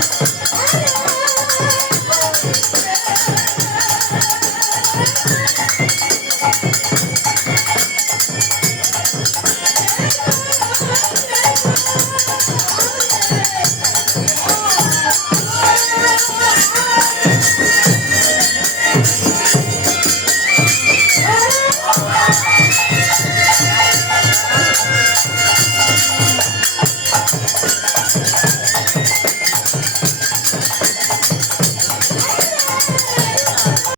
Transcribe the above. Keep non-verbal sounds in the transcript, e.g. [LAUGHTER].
Thank [COUGHS]